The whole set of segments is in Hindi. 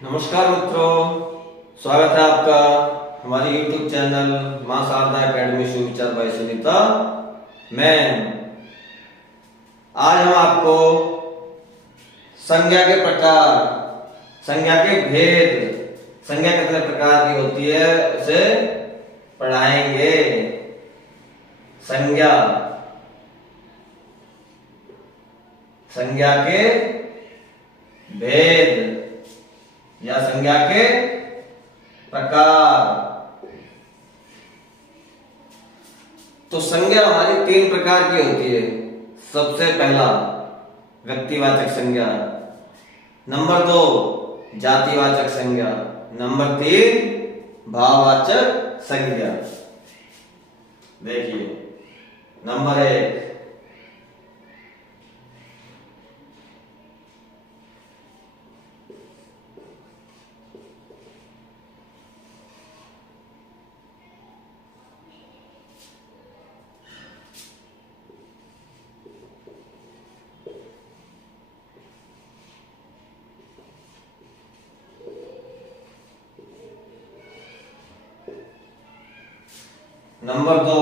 नमस्कार मित्रों, स्वागत है आपका हमारे YouTube चैनल मां शारदा एकेडमी सुविचार बाई सुनीता। मैं आज हम आपको संज्ञा के प्रकार, संज्ञा के भेद, संज्ञा कितने प्रकार की होती है उसे पढ़ाएंगे। संज्ञा, संज्ञा के भेद या संज्ञा के प्रकार। तो संज्ञा हमारी तीन प्रकार की होती है। सबसे पहला व्यक्तिवाचक संज्ञा, नंबर 2 जातिवाचक संज्ञा, नंबर 3 भाववाचक संज्ञा। देखिए, नंबर 1 नंबर 2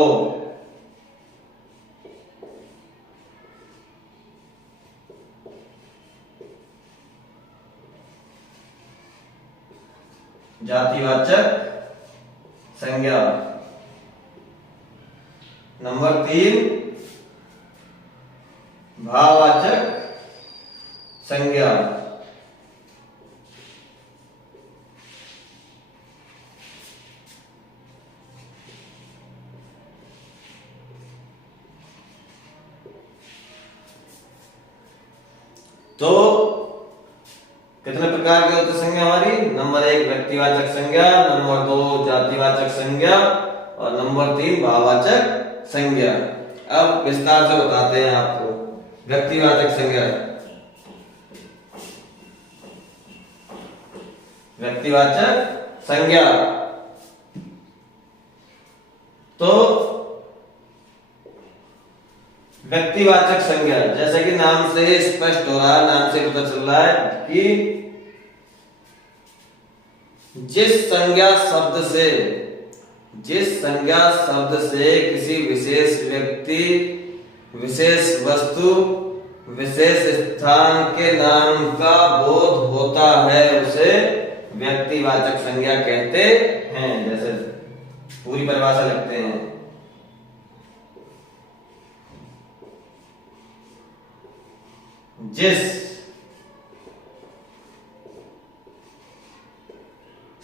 जातिवाचक संज्ञा, नंबर 3 भाववाचक संज्ञा। तो कितने प्रकार की होती संज्ञा हमारी? नंबर 1 व्यक्तिवाचक संज्ञा, नंबर 2 जातिवाचक संज्ञा और नंबर 3 भाववाचक संज्ञा। अब विस्तार से बताते हैं आपको। व्यक्तिवाचक संज्ञा, व्यक्तिवाचक संज्ञा तो व्यक्तिवाचक संज्ञा, जैसे कि नाम से स्पष्ट हो रहा है, नाम से पता चल रहा है कि जिस संज्ञा शब्द से किसी विशेष व्यक्ति, विशेष वस्तु, विशेष स्थान के नाम का बोध होता है उसे व्यक्तिवाचक संज्ञा कहते हैं। जैसे पूरी परिभाषा लिखते हैं। जिस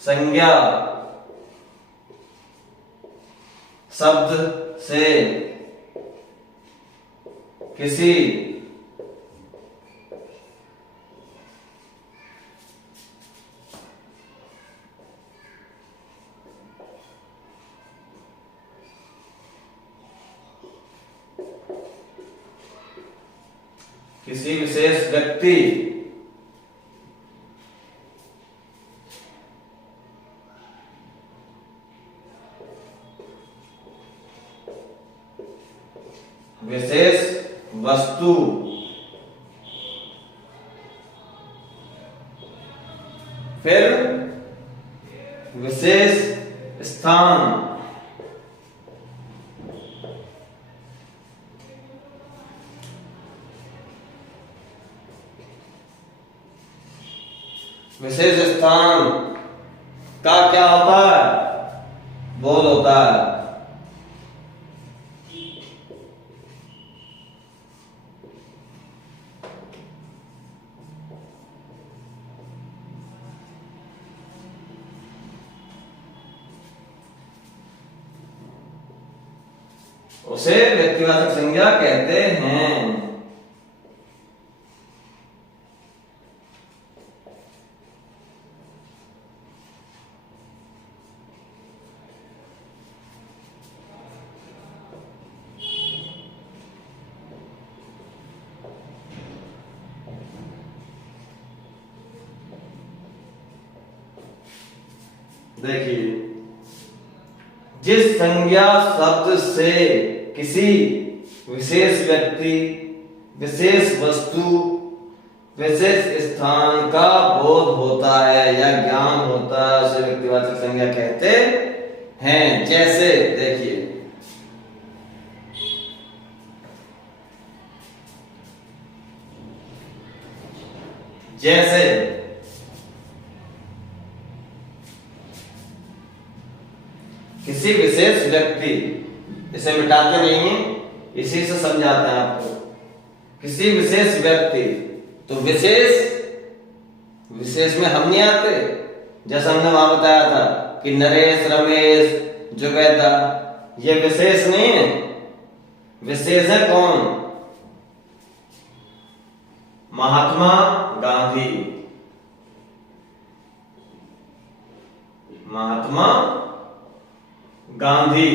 संज्ञा शब्द से किसी विशेष व्यक्ति, विशेष वस्तु, फिर विशेष स्थान, विशेष स्थान का क्या होता है? बोध होता है। उसे व्यक्तिवाचक संज्ञा कहते हैं। देखिए, जिस संज्ञा शब्द से किसी विशेष व्यक्ति, विशेष वस्तु, विशेष स्थान का बोध होता है या ज्ञान होता है, उसे व्यक्तिवाचक संज्ञा कहते हैं। जैसे देखिए, जैसे किसी विशेष व्यक्ति, इसे मिटाते नहीं है, इसी से समझाते हैं आपको। किसी विशेष व्यक्ति, तो विशेष में हम नहीं आते, जैसा हमने वहां बताया था कि नरेश, रमेश, जुबैदा, ये विशेष नहीं है। विशेष है कौन? महात्मा गांधी। महात्मा गांधी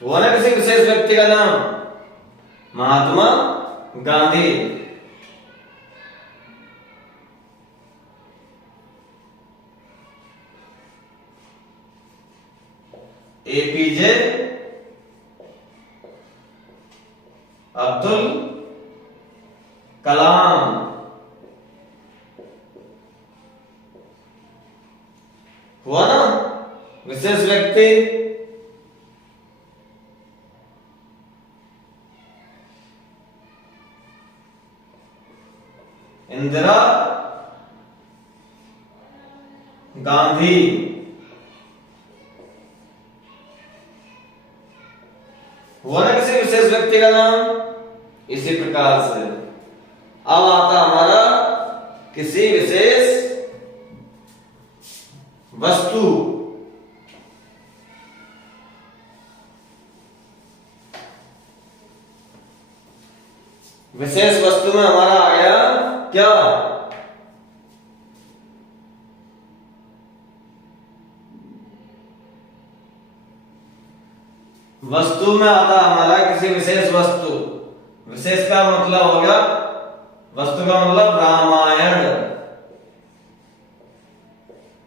हुआ ना किसी विशेष व्यक्ति का नाम, महात्मा गांधी। एपीजे अब्दुल कलाम हुआ ना विशेष व्यक्ति। इंदिरा गांधी हुआ ना किसी विशेष व्यक्ति का नाम। इसी प्रकार से अब आता हमारा किसी विशेष वस्तु। विशेष वस्तु में हमारा आ गया क्या? वस्तु में आता हमारा किसी विशेष वस्तु। विशेष का मतलब हो गया, वस्तु का मतलब रामायण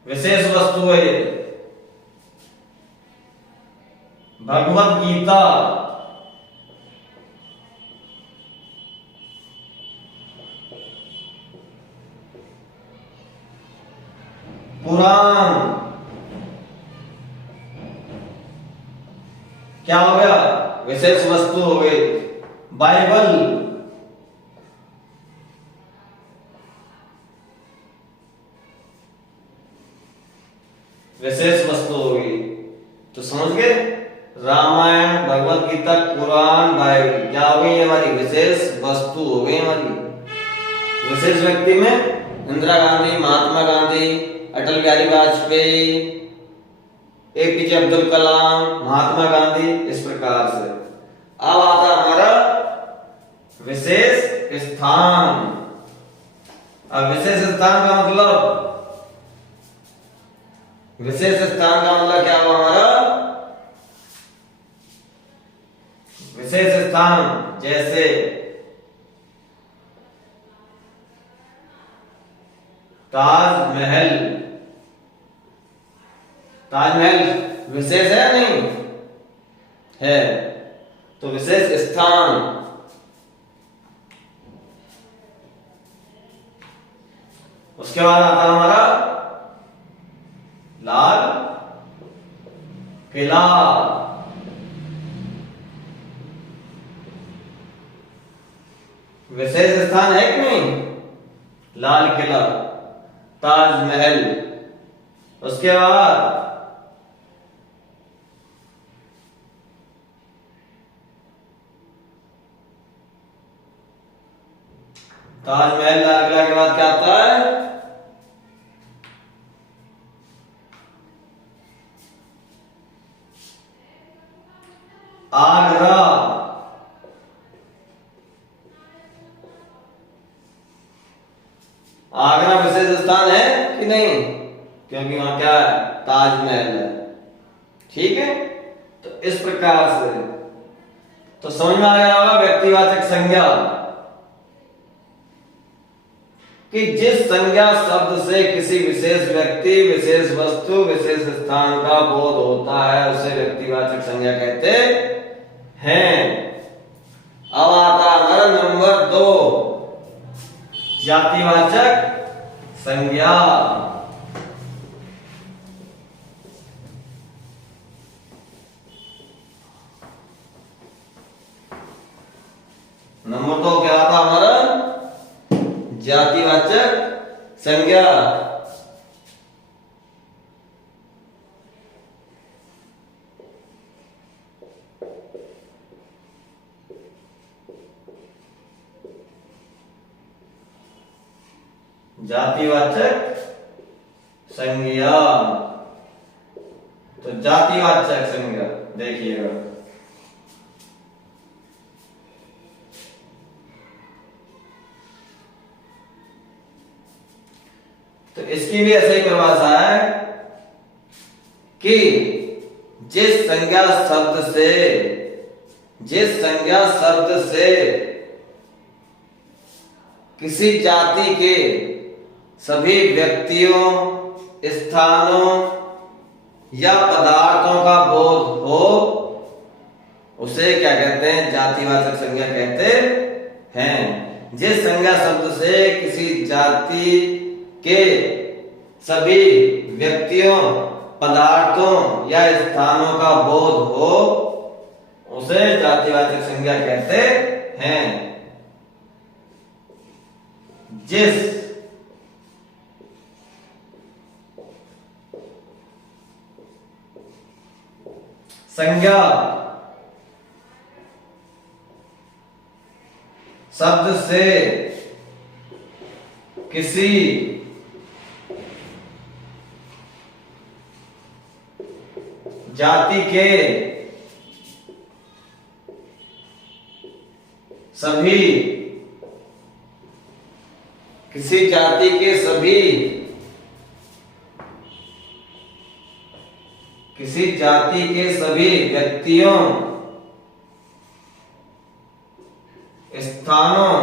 विशेष वस्तु है। भगवत गीता पुराण क्या हो गया? विशेष वस्तु हो गई। बाइबल विशेष वस्तु हो गई। तो समझ गए, रामायण, भगवत गीता, कुरान, बाइबल क्या हो गई? हमारी विशेष वस्तु हो गई। हमारी विशेष व्यक्ति में इंदिरा गांधी, महात्मा गांधी, अटल बिहारी वाजपेयी, एपीजे अब्दुल कलाम, महात्मा गांधी, इस प्रकार से। अब आता हमारा विशेष स्थान। अब विशेष स्थान का मतलब, विशेष स्थान का मतलब क्या हुआ हमारा? विशेष स्थान जैसे ताजमहल। ताजमहल विशेष है या नहीं है? तो विशेष स्थान। उसके बाद आता हमारा लाल किला। विशेष स्थान है कि नहीं? लाल किला, ताजमहल। उसके बाद ताजमहल, लाल किला के बाद क्या आता है? आगरा। आगरा विशेष स्थान है कि नहीं? क्योंकि वहां क्या है? ताजमहल है। ठीक है, तो इस प्रकार से तो समझ में आ गया होगा व्यक्तिवाचक संज्ञा कि जिस संज्ञा शब्द से किसी विशेष व्यक्ति, विशेष वस्तु, विशेष स्थान का बोध होता है उसे व्यक्तिवाचक संज्ञा कहते हैं। अब जातिवाचक संज्ञा। नंबर 2 क्या था हमारा? जातिवाचक संज्ञा। जातिवाचक संज्ञा। तो जातिवाचक संज्ञा देखिएगा, तो इसकी भी ऐसे ही परिभाषा है कि जिस संज्ञा शब्द से किसी जाति के सभी व्यक्तियों, स्थानों या पदार्थों का बोध हो, उसे क्या कहते हैं? जातिवाचक संज्ञा कहते हैं। जिस संज्ञा शब्द से किसी जाति के सभी व्यक्तियों, पदार्थों या स्थानों का बोध हो, उसे जातिवाचक संज्ञा कहते हैं। जिस संज्ञा शब्द से किसी जाति के सभी व्यक्तियों, स्थानों,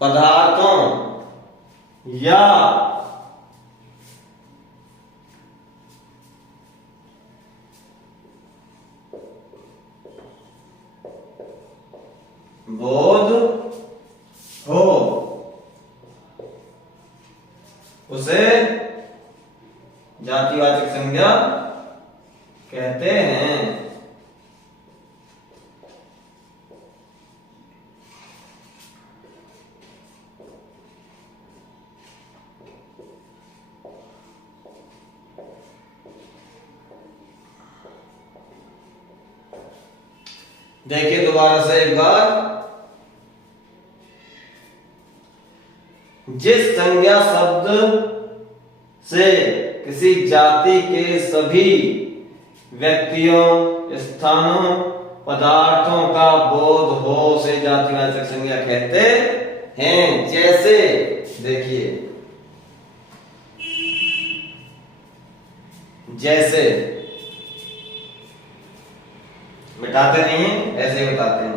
पदार्थों या बोध हो, उसे जातिवाचक संज्ञा कहते हैं। देखिए दोबारा से एक बार, जिस संज्ञा शब्द से किसी जाति के सभी व्यक्तियों, स्थानों, पदार्थों का बोध हो, उसे जातिवाचक संज्ञा कहते हैं। जैसे देखिए, जैसे मिटाते नहीं है, ऐसे ही बताते हैं।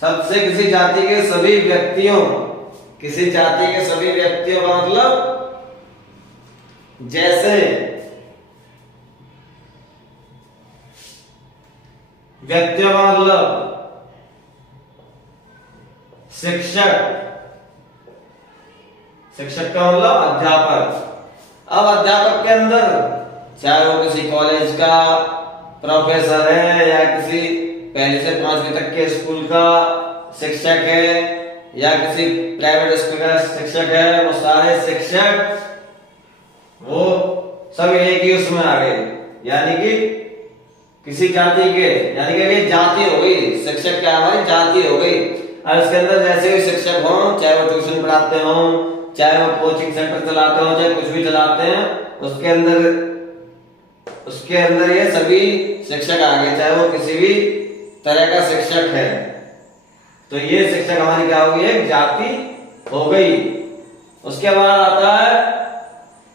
सबसे किसी जाति के सभी व्यक्तियों, का मतलब जैसे व्यक्तियों का मतलब शिक्षक का मतलब अध्यापक। अब अध्यापक के अंदर चाहे वो किसी कॉलेज का प्रोफेसर है या किसी पहली से 5वीं तक के स्कूल का शिक्षक है या किसी प्राइवेट स्कूल का शिक्षक है, वो सारे शिक्षक वो सब एक ही उसमें आ गए। यानी कि किसी जाति के, यानी कि ये जाति हो गई, शिक्षक क्या हमारी जाति हो गई। और इसके अंदर जैसे भी शिक्षक हो, चाहे वो ट्यूशन पढ़ाते हो, चाहे वो कोचिंग सेंटर चलाते हो, चाहे कुछ भी चलाते हैं, उसके अंदर ये सभी शिक्षक आ गए, चाहे वो किसी भी तरह का शिक्षक है। तो ये शिक्षक हमारी क्या हो गई? एक जाति हो गई। उसके बाद आता है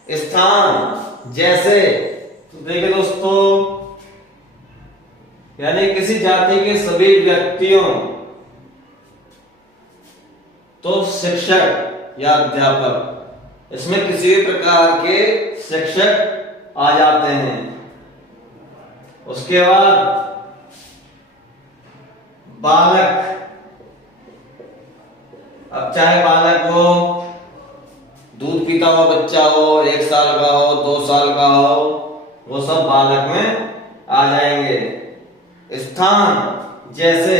स्थान। जैसे तो देखिए दोस्तों, यानी किसी जाति के सभी व्यक्तियों, तो शिक्षक या अध्यापक, इसमें किसी भी प्रकार के शिक्षक आ जाते हैं। उसके बाद बालक, अब चाहे बालक हो, दूध पीता हुआ बच्चा हो, 1 साल का हो, 2 साल का हो, वो सब बालक में आ जाएंगे। स्थान जैसे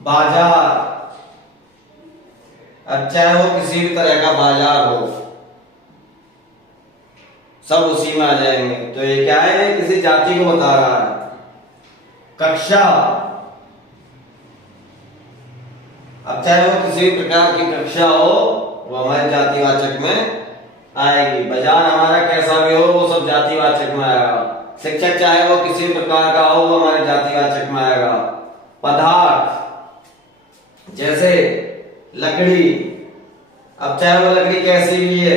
बाजार, अब चाहे वो किसी भी तरह का बाजार हो, सब उसी में आ जाएंगे। तो ये क्या है, किसी जाति को बता रहा है। कक्षा, अब चाहे वो किसी भी प्रकार की कक्षा हो, वो हमारे जातिवाचक में आएगी। बाजार हमारा कैसा भी हो, वो सब जातिवाचक में आएगा। शिक्षक चाहे वो किसी भी प्रकार का हो, वो हमारे जातिवाचक में आएगा। पदार्थ जैसे लकड़ी, अब चाहे वो लकड़ी कैसी भी है,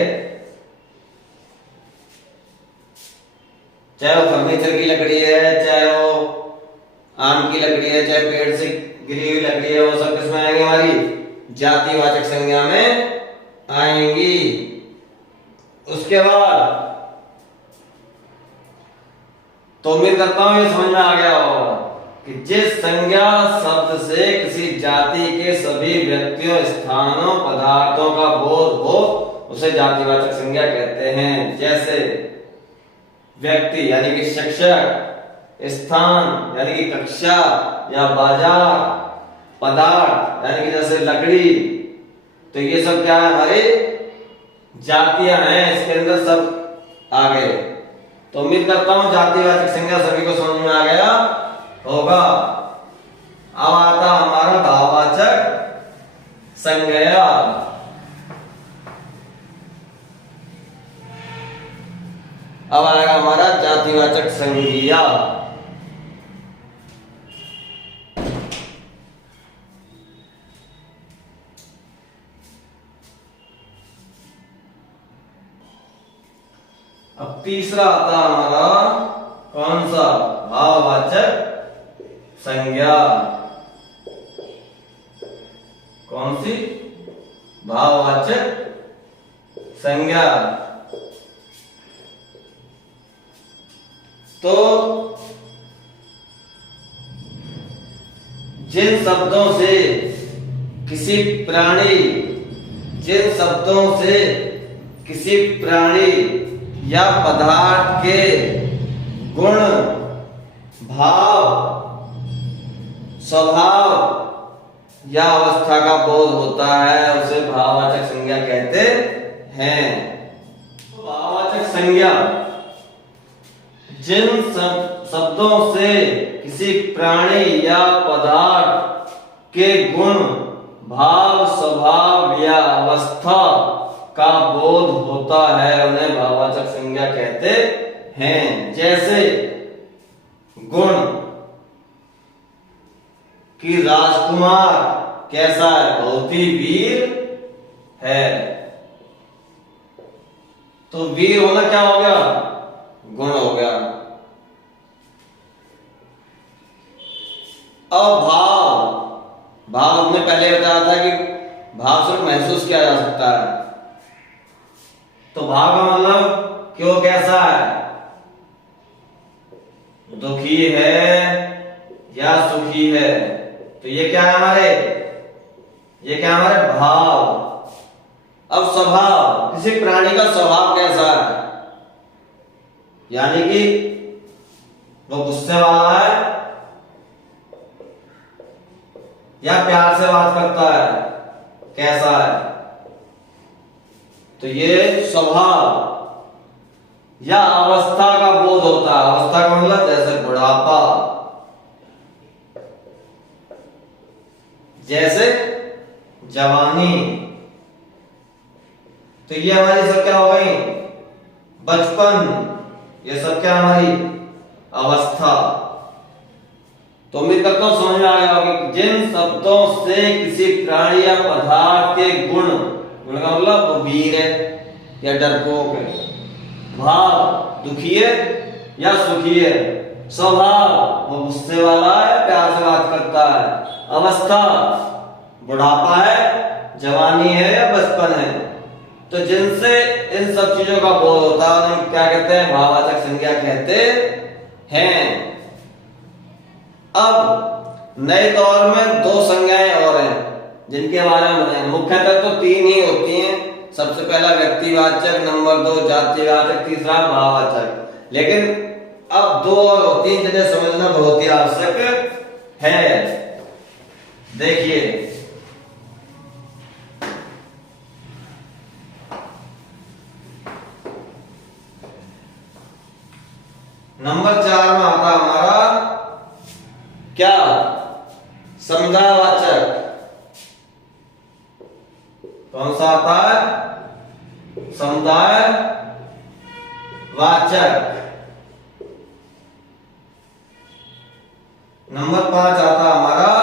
चाहे वो फर्नीचर की लकड़ी है, चाहे वो आम की लकड़ी है, चाहे पेड़ से गिरी हुई लकड़ी है, वो सब किसमें आएंगे, हमारी जातिवाचक संज्ञा में आएंगी। उसके बाद तो उम्मीद करता हूं ये समझ में आ गया होगा कि जिस संज्ञा शब्द से किसी जाति के सभी व्यक्तियों, स्थानों, पदार्थों का बोध हो, उसे जातिवाचक संज्ञा कहते हैं। जैसे व्यक्ति यानी कि शिक्षक, स्थान यानी कि कक्षा या बाजार, पदार्थ यानी कि जैसे लकड़ी, तो ये सब क्या है, हमारे जातियां हैं, इसके अंदर सब आ गए। तो उम्मीद करता हूं जातिवाचक संज्ञा सभी को समझ में आ गया होगा। अब आता हमारा भाववाचक संज्ञा। अब आएगा हमारा जातिवाचक संज्ञा। अब तीसरा आता हमारा कौन सा, भाववाचक संज्ञा। कौन सी, भाववाचक संज्ञा। तो जिन शब्दों से किसी प्राणी, जिन शब्दों से किसी प्राणी या पदार्थ के गुण, भाव, स्वभाव या अवस्था का बोध होता है, उसे भाववाचक संज्ञा कहते हैं। भाववाचक संज्ञा जिन शब्दों से किसी प्राणी या पदार्थ के गुण, भाव, स्वभाव या अवस्था का बोध होता है, उन्हें भाववाचक संज्ञा कहते हैं। जैसे गुण कि राजकुमार कैसा है, बहुत ही वीर है। तो वीर होना क्या हो गया, गुण हो गया। अब भाव, भाव हमने पहले बताया था कि भाव सिर्फ महसूस किया जा सकता है। तो भाव का मतलब कि वो कैसा है, दुखी है या सुखी है। तो ये क्या है हमारे, ये क्या हमारे भाव। अब स्वभाव, किसी प्राणी का स्वभाव कैसा है, यानी कि वो गुस्से वाला है या प्यार से बात करता है, कैसा है। तो ये स्वभाव या अवस्था का बोध होता है। अवस्था का मतलब जैसे बुढ़ापा, जैसे जवानी। तो ये हमारी सब क्या हो गई, बचपन, ये सब क्या हमारी अवस्था। तो उम्मीद करता हूं समझ में आ गया होगा कि जिन शब्दों से किसी प्राणी या पदार्थ के गुण, गुण का मतलब वो वीर है या डरपोक है, भाव दुखी है या सुखी है, स्वभाव वो गुस्से वाला है, प्यार से बात करता है, अवस्था बुढ़ापा है, जवानी है या बचपन है। तो जिनसे इन सब चीजों का बोध होता है उन्हें क्या कहते हैं? भाववाचक संज्ञा कहते हैं। अब नए दौर में दो संज्ञाएं और हैं जिनके बारे में बताएंगे। मुख्यतः तो तीन ही होती हैं। सबसे पहला व्यक्तिवाचक, नंबर 2 जातिवाचक, तीसरा भाववाचक। लेकिन अब दो और होती हैं जिन्हें समझना बहुत ही आवश्यक है। देखिए, नंबर 4 में आता हमारा क्या? समुदायवाचक। कौन सा आता है? समुदायवाचक। नंबर 5 आता हमारा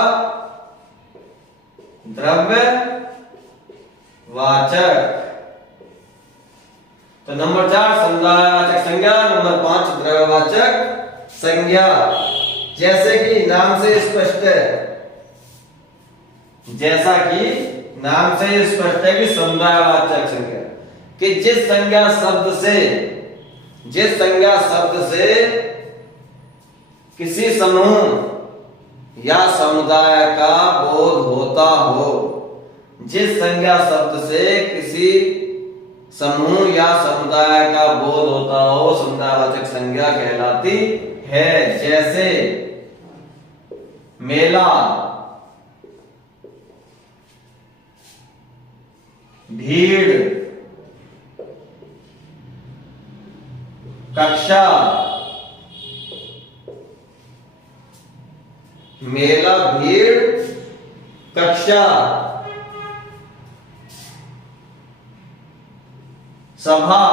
द्रव्यवाचक। तो नंबर 4 समुदायवाचक संज्ञा, नंबर 5 द्रव्यवाचक संज्ञा। जैसे कि नाम से स्पष्ट है, जैसा कि नाम से स्पष्ट है कि समुदायवाचक संज्ञा कि जिस संज्ञा शब्द से किसी समूह या समुदाय का बोध होता हो, जिस संज्ञा शब्द से किसी समूह या समुदाय का बोध होता हो, समुदायवाचक संज्ञा कहलाती है। जैसे मेला, भीड़, कक्षा। मेला, भीड़, कक्षा, सभा।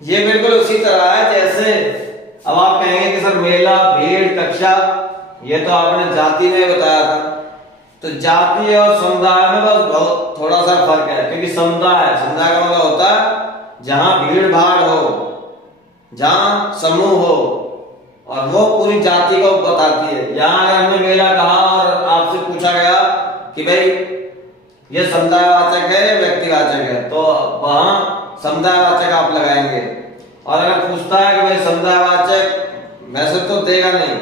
ये बिल्कुल उसी तरह है जैसे अब आप कहेंगे कि सर मेला, भीड़, कक्षा, ये तो आपने जाति में बताया था। तो जाति और समुदाय में बस बहुत थोड़ा सा फर्क है, क्योंकि समुदाय का मतलब होता है जहां भीड़ भाड़ हो, जहां समूह हो, और वो पूरी जाति को बताती है। यहाँ अगर हमने मेला कहा और आपसे पूछा गया कि भाई ये समुदायवाचक है या व्यक्तिवाचक है, तो वहां समुदायवाचक आप लगाएंगे। और अगर पूछता है कि भाई समुदायवाचक, वैसे तो देगा नहीं,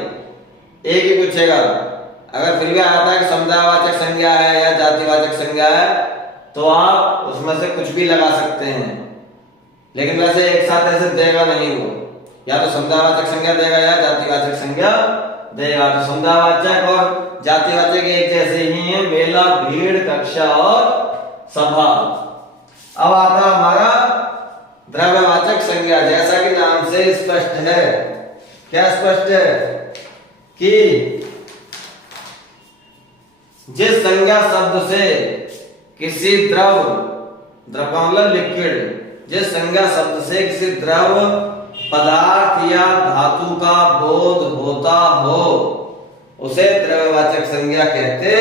एक ही पूछेगा। अगर फिर भी आता है कि समुदायवाचक संज्ञा है या जातिवाचक संज्ञा है, तो आप उसमें से कुछ भी लगा सकते हैं। लेकिन वैसे एक साथ ऐसे देगा नहीं वो, या तो समुदायवाचक संज्ञा देगा या जातिवाचक संज्ञा देगा। तो समुदायवाचक और जातिवाचक एक जैसे ही हैं, मेला, भीड़, कक्षा और सभा। अब आता हमारा द्रव्यवाचक संज्ञा। जैसा कि नाम से स्पष्ट है, क्या स्पष्ट है कि जिस संज्ञा शब्द से किसी द्रव का मतलब लिक्विड, जिस संज्ञा शब्द से किसी द्रव पदार्थ या धातु का बोध होता हो, उसे द्रव्यवाचक संज्ञा कहते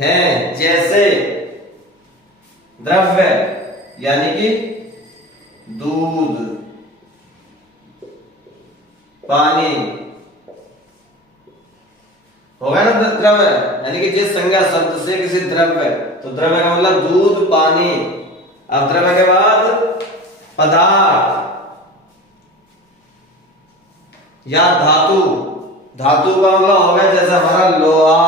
हैं। जैसे द्रव्य यानी कि दूध, पानी होगा ना द्रव्य, यानी कि जिस संज्ञा शब्द से किसी द्रव्य, तो द्रव्य का मतलब दूध, पानी। अब द्रव्य के बाद पदार्थ या धातु। धातु का मतलब हो गया जैसे हमारा लोहा,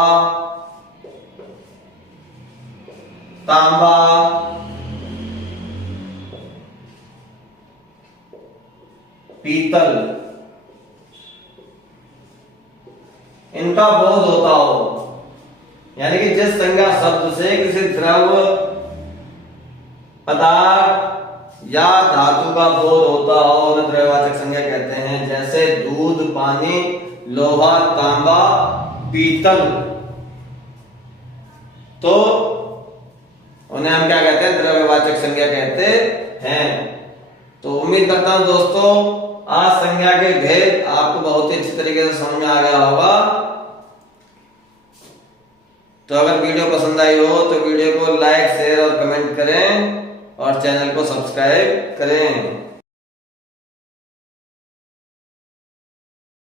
तांबा, पीतल, इनका बोध होता हो, यानी कि जिस संज्ञा शब्द से किसी द्रव पदार्थ या धातु का बोध होता हो उन्हें द्रव्यवाचक संज्ञा कहते हैं। जैसे दूध, पानी, लोहा, तांबा, पीतल, तो उन्हें हम क्या कहते हैं? द्रव्यवाचक संज्ञा कहते हैं। तो उम्मीद करता हूं दोस्तों आज संज्ञा के भेद आपको बहुत ही अच्छी तरीके से समझ में आ गया होगा। तो अगर वीडियो पसंद आई हो तो वीडियो को लाइक, शेयर और कमेंट करें और चैनल को सब्सक्राइब करें।